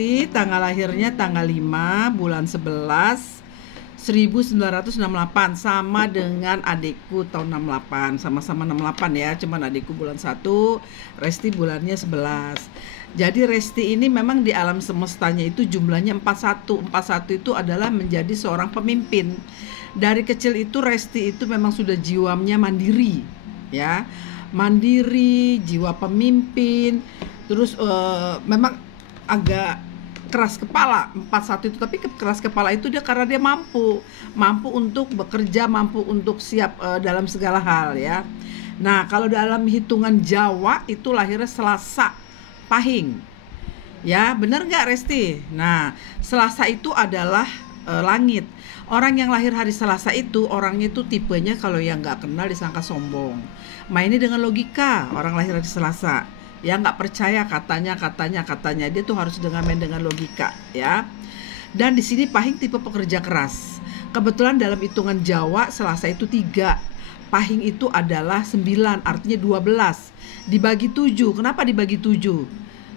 Resti tanggal lahirnya tanggal 5 bulan 11 1968, sama dengan adikku tahun 68, sama-sama 68 ya, cuman adikku bulan 1, Resti bulannya 11. Jadi Resti ini memang di alam semestanya itu jumlahnya 41. 41 itu adalah menjadi seorang pemimpin. Dari kecil itu Resti itu memang sudah jiwanya mandiri ya, mandiri, jiwa pemimpin. Terus memang agak keras kepala 41 itu, tapi keras kepala itu dia karena dia mampu untuk bekerja, mampu untuk siap dalam segala hal ya. Nah, kalau dalam hitungan Jawa itu lahirnya Selasa Pahing. Ya, benar nggak Resti? Nah, Selasa itu adalah langit. Orang yang lahir hari Selasa itu orangnya itu tipenya kalau yang nggak kenal disangka sombong. Mainnya dengan logika orang lahir hari Selasa. Ya, nggak percaya katanya dia tuh harus main dengan logika ya. Dan di sini Pahing tipe pekerja keras. Kebetulan dalam hitungan Jawa Selasa itu 3, Pahing itu adalah 9, artinya 12 dibagi 7. Kenapa dibagi 7?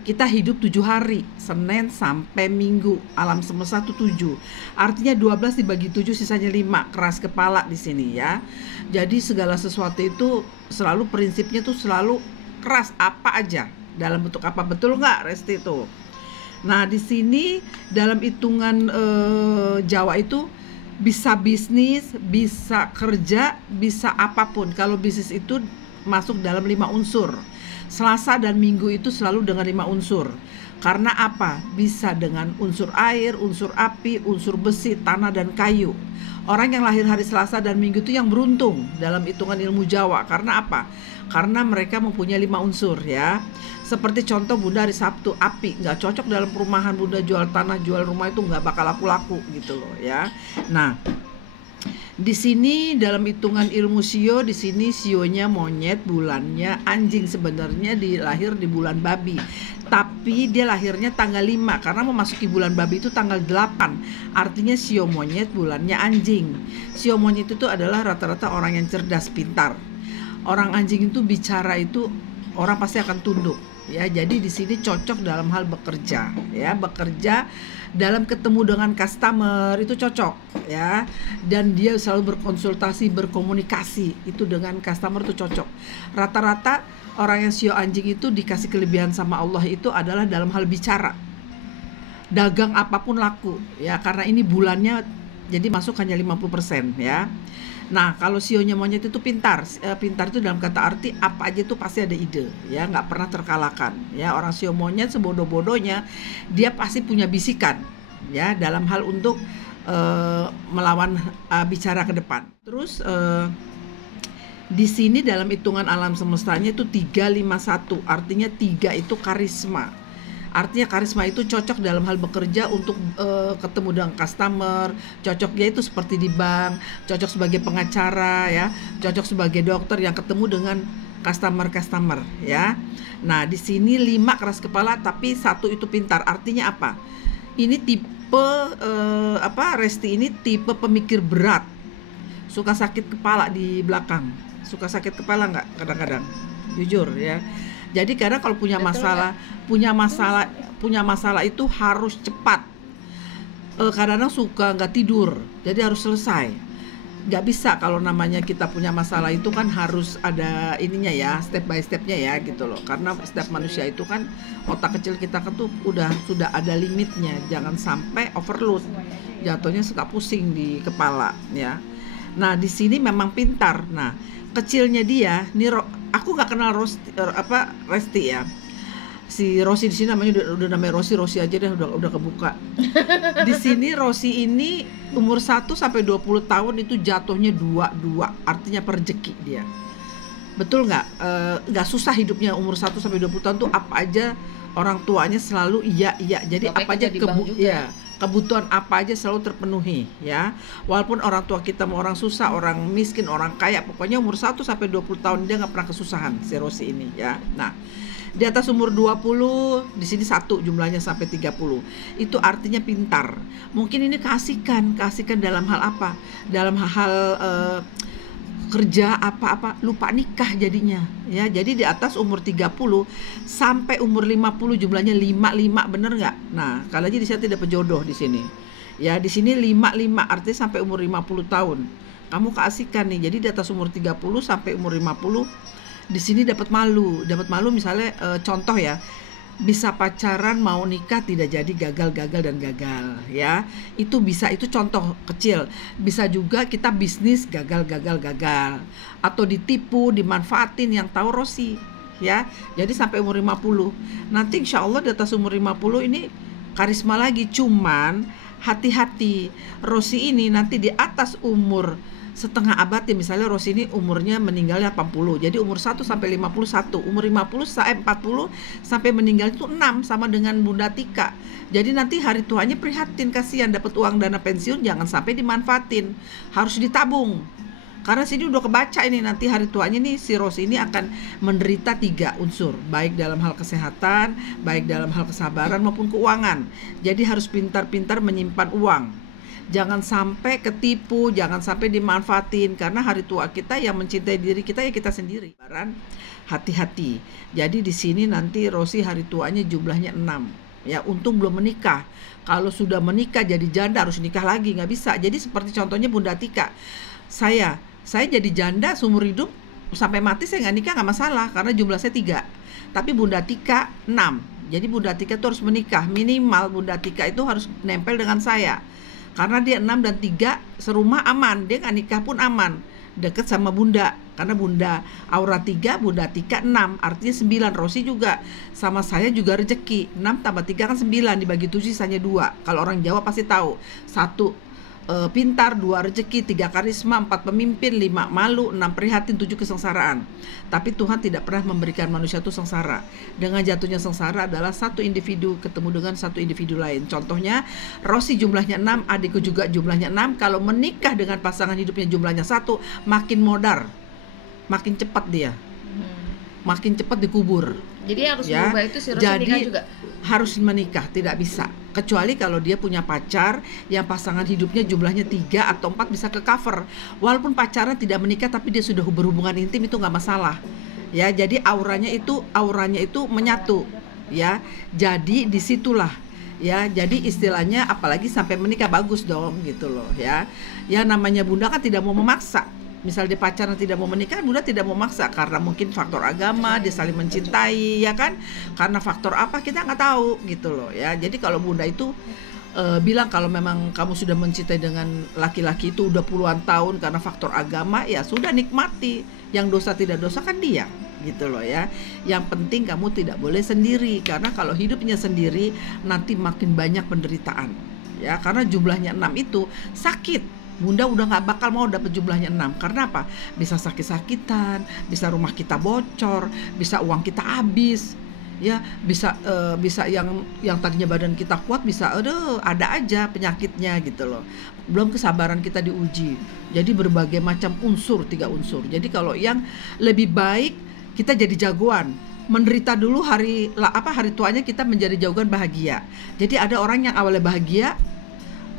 Kita hidup 7 hari, Senin sampai Minggu, alam semesta itu 7, artinya 12 dibagi 7 sisanya 5. Keras kepala di sini ya. Jadi segala sesuatu itu selalu prinsipnya tuh selalu keras, apa aja dalam bentuk apa, betul nggak Resti itu? Nah, di sini dalam hitungan Jawa itu bisa bisnis, bisa kerja, bisa apapun. Kalau bisnis itu masuk dalam 5 unsur. Selasa dan Minggu itu selalu dengan 5 unsur. Karena apa? Bisa dengan unsur air, unsur api, unsur besi, tanah dan kayu. Orang yang lahir hari Selasa dan Minggu itu yang beruntung dalam hitungan ilmu Jawa. Karena apa? Karena mereka mempunyai 5 unsur ya. Seperti contoh Bunda hari Sabtu, api, nggak cocok dalam perumahan. Bunda jual tanah, jual rumah itu nggak bakal laku-laku gitu loh ya. Nah, di sini dalam hitungan ilmu sio, di sini sionya monyet, bulannya anjing. Sebenarnya lahir di bulan babi, tapi dia lahirnya tanggal 5 karena memasuki bulan babi itu tanggal 8. Artinya sio monyet, bulannya anjing. Sio monyet itu adalah rata-rata orang yang cerdas, pintar. Orang anjing itu bicara itu orang pasti akan tunduk ya. Jadi di sini cocok dalam hal bekerja ya, bekerja dalam ketemu dengan customer itu cocok ya. Dan dia selalu berkonsultasi, berkomunikasi itu dengan customer itu cocok. Rata-rata orang yang sio anjing itu dikasih kelebihan sama Allah itu adalah dalam hal bicara. Dagang apapun laku ya, karena ini bulannya jadi masuk hanya 50% ya. Nah, kalau sionya monyet itu pintar. Pintar itu dalam kata arti apa aja itu pasti ada ide ya, nggak pernah terkalahkan ya. Orang sio monyet sebodoh-bodohnya dia pasti punya bisikan ya dalam hal untuk melawan bicara ke depan. Terus di sini dalam hitungan alam semestanya itu 351, artinya 3 itu karisma. Artinya karisma itu cocok dalam hal bekerja untuk ketemu dengan customer, cocok dia itu seperti di bank, cocok sebagai pengacara ya, cocok sebagai dokter yang ketemu dengan customer ya. Nah, di sini 5 keras kepala tapi 1 itu pintar. Artinya apa? Ini tipe Resti ini tipe pemikir berat. Suka sakit kepala di belakang. Suka sakit kepala nggak kadang-kadang? Jujur ya. Jadi karena kalau punya masalah itu harus cepat. Kadang-kadang suka nggak tidur, jadi harus selesai. Nggak bisa kalau namanya kita punya masalah itu kan harus ada ininya ya, step by stepnya ya gitu loh. Karena setiap manusia itu kan otak kecil kita kan tuh sudah ada limitnya. Jangan sampai overload, jatuhnya suka pusing di kepala ya. Nah, di sini memang pintar. Nah, kecilnya dia nih, aku nggak kenal Resti ya. Si Rosi di sini namanya udah namanya Rosi aja deh, udah kebuka. Di sini Rosi ini umur 1 sampai 20 tahun itu jatuhnya 22, artinya rezeki dia. Betul nggak? Nggak susah hidupnya umur 1 sampai 20 tahun tuh apa aja orang tuanya selalu iya. Jadi apa aja kebutuhan apa aja selalu terpenuhi ya. Walaupun orang tua kita mau orang susah, orang miskin, orang kaya, pokoknya umur 1 sampai 20 tahun dia nggak pernah kesusahan si Rosi ini ya. Nah, di atas umur 20 di sini 1 jumlahnya sampai 30. Itu artinya pintar. Mungkin ini kasihkan dalam hal apa? Dalam hal kerja apa-apa, lupa nikah jadinya ya. Jadi di atas umur 30 sampai umur 50 jumlahnya 55, bener nggak? Nah, kalau aja di saya tidak pejodoh di sini. Ya, di sini 55 artinya sampai umur 50 tahun. Kamu keasikan nih. Jadi di atas umur 30 sampai umur 50 di sini dapat malu. Dapat malu misalnya contoh ya. Bisa pacaran mau nikah tidak jadi, gagal ya. Itu bisa, itu contoh kecil. Bisa juga kita bisnis gagal atau ditipu, dimanfaatin, yang tahu Rosi ya. Jadi sampai umur 50. Nanti insya Allah di atas umur 50 ini karisma lagi. Cuman hati-hati, Rosi ini nanti di atas umur setengah abad ya, misalnya Rosi ini umurnya meninggalnya 80, jadi umur 1 sampai 51, umur 40 sampai meninggal itu 6, sama dengan Bunda Tika. Jadi nanti hari tuanya prihatin, kasihan dapat uang dana pensiun jangan sampai dimanfaatin, harus ditabung. Karena sini udah kebaca ini nanti hari tuanya nih si Rosi ini akan menderita 3 unsur, baik dalam hal kesehatan, baik dalam hal kesabaran maupun keuangan. Jadi harus pintar-pintar menyimpan uang. Jangan sampai ketipu, jangan sampai dimanfaatin, karena hari tua kita yang mencintai diri kita ya kita sendiri. Hati-hati. Jadi di sini nanti Rosi hari tuanya jumlahnya 6. Ya, untung belum menikah. Kalau sudah menikah jadi janda harus nikah lagi, nggak bisa. Jadi seperti contohnya Bunda Tika. Saya jadi janda seumur hidup sampai mati saya nggak nikah nggak masalah karena jumlah saya 3. Tapi Bunda Tika 6. Jadi Bunda Tika itu harus menikah. Minimal Bunda Tika itu harus nempel dengan saya. Karena dia 6 dan 3 serumah aman, dia nggak nikah pun aman, deket sama Bunda. Karena Bunda Aura 3, Bunda Tika 6, artinya 9. Rosi juga sama saya juga rezeki, 6 tambah 3 kan 9, dibagi 7 sisanya 2. Kalau orang Jawa pasti tahu, 1 pintar, 2 rezeki, 3 karisma, 4 pemimpin, 5 malu, 6 prihatin, 7 kesengsaraan. Tapi Tuhan tidak pernah memberikan manusia itu sengsara. Dengan jatuhnya sengsara adalah satu individu ketemu dengan satu individu lain. Contohnya Rosi jumlahnya 6, adikku juga jumlahnya 6. Kalau menikah dengan pasangan hidupnya jumlahnya 1, makin modar, makin cepat dia, makin cepat dikubur. Jadi harus ya. berubah itu si Rosi nikah juga? Harus menikah, tidak bisa. Kecuali kalau dia punya pacar yang pasangan hidupnya jumlahnya 3 atau 4 bisa ke cover. Walaupun pacaran tidak menikah tapi dia sudah berhubungan intim itu nggak masalah. Ya, jadi auranya itu menyatu. Ya, jadi disitulah. Ya, jadi istilahnya apalagi sampai menikah bagus dong gitu loh ya. Ya namanya Bunda kan tidak mau memaksa. Misal dia pacaran tidak mau menikah, Bunda tidak mau maksa karena mungkin faktor agama, dia saling mencintai ya kan, karena faktor apa kita nggak tahu gitu loh ya. Jadi kalau Bunda itu bilang kalau memang kamu sudah mencintai dengan laki-laki itu udah puluhan tahun karena faktor agama, ya sudah nikmati, yang dosa tidak dosa kan dia gitu loh ya. Yang penting kamu tidak boleh sendiri, karena kalau hidupnya sendiri nanti makin banyak penderitaan ya, karena jumlahnya 6 itu sakit. Bunda udah nggak bakal mau dapat jumlahnya 6. Karena apa? Bisa sakit-sakitan, bisa rumah kita bocor, bisa uang kita habis, ya bisa yang tadinya badan kita kuat bisa ada aja penyakitnya gitu loh. Belum kesabaran kita diuji. Jadi berbagai macam unsur, 3 unsur. Jadi kalau yang lebih baik kita jadi jagoan. Menderita dulu hari tuanya kita menjadi jagoan bahagia. Jadi ada orang yang awalnya bahagia,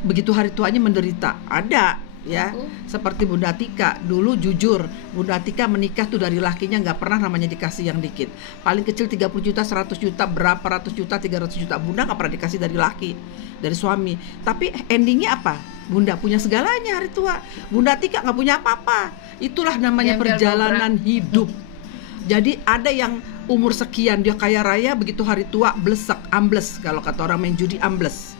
begitu hari tuanya menderita, ada ya. Seperti Bunda Tika dulu jujur, Bunda Tika menikah tuh dari lakinya nggak pernah namanya dikasih yang dikit, paling kecil 30 juta, 100 juta, berapa ratus juta, 300 juta. Bunda nggak pernah dikasih dari laki, dari suami. Tapi endingnya apa? Bunda punya segalanya hari tua. Bunda Tika nggak punya apa-apa. Itulah namanya perjalanan hidup. Jadi ada yang umur sekian dia kaya raya, begitu hari tua blesek, ambles, kalau kata orang main judi ambles.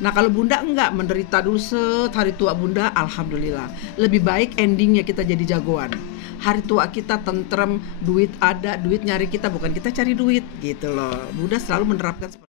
Nah kalau Bunda enggak, menderita dulu hari tua Bunda, alhamdulillah. Lebih baik endingnya kita jadi jagoan. Hari tua kita tentrem, duit ada, duit nyari kita, bukan kita cari duit gitu loh. Bunda selalu menerapkan seperti